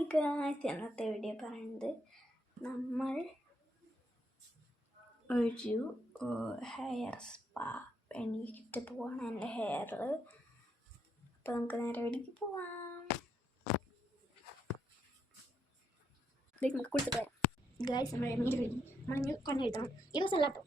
Hi guys, ഇന്നത്തെ video പറയുന്നത് നമ്മൾ ഒരു ഹെയർ സ്പാ വേണ്ടിയിട്ട് പോവാണ്. എൻ്റെ ഹെയർ. അപ്പോൾ നമുക്ക് നേരെ വീട്ടിലേക്ക് പോവാം. നമുക്ക് കുളിച്ചിട്ട് വരാം. ഗായ്സ്, നമ്മൾ മീൻ കഴിക്കും. നമ്മൾ കണ്ണു കഴിക്കണം. ഈ ദിവസം അല്ലാട്ടോ.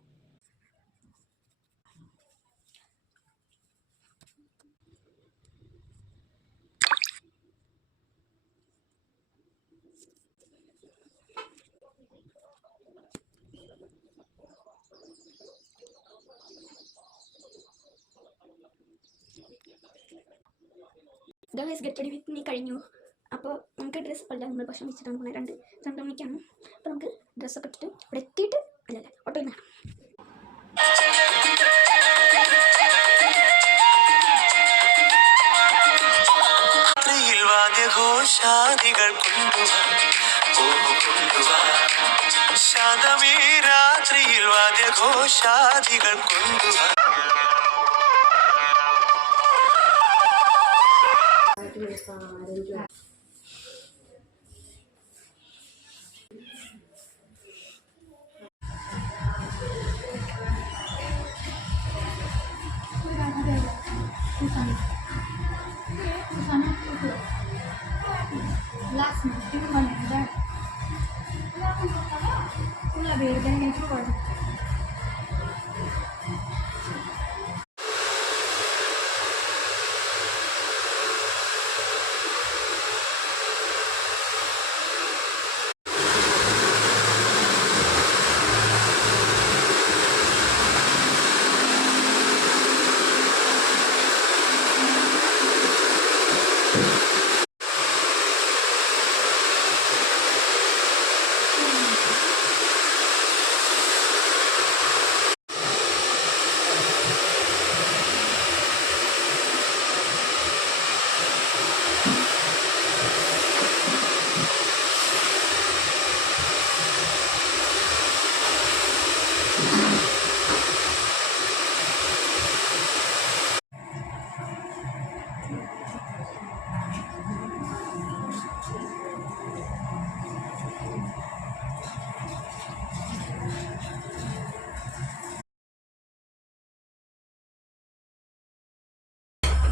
Guys, get ready with me കഴിഞ്ഞു. അപ്പോൾ നമുക്ക് ഡ്രസ്സ് അല്ല, നമ്മൾ ഭക്ഷണം വെച്ചിട്ടാണ് പോകുന്നത്. രണ്ട് മണിക്കാണ്. അപ്പോൾ നമുക്ക് ഡ്രസ്സൊക്കെ ഇട്ടിട്ട് ഇവിടെ എത്തിയിട്ട് അല്ലല്ല ഓട്ടോയിൽ വേണം. ഘോഷാദികൾ ശാന്തമീ രാത്രിയിൽ വാദ്യഘോഷാദികൾ കൊണ്ടുവാ. Last month, you were like that. Una vez, then you were.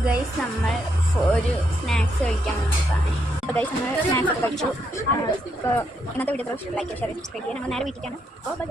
Guys, നമ്മൾ ഒരു സ്നാക്സ് കഴിക്കാൻ വേണ്ടിയിട്ടാണ്. അപ്പോൾ ഗൈസ്, നമ്മൾ സ്നാക്സ് ഒക്കെ കഴിച്ചു. അപ്പോൾ ഇന്നത്തെ വീഡിയോ ലൈക്ക് ഷെയർ സബ്സ്ക്രൈബ് ചെയ്യാൻ. നമ്മൾ നേരെ വീട്ടിലേക്കാണ്. ഓ ബൈ.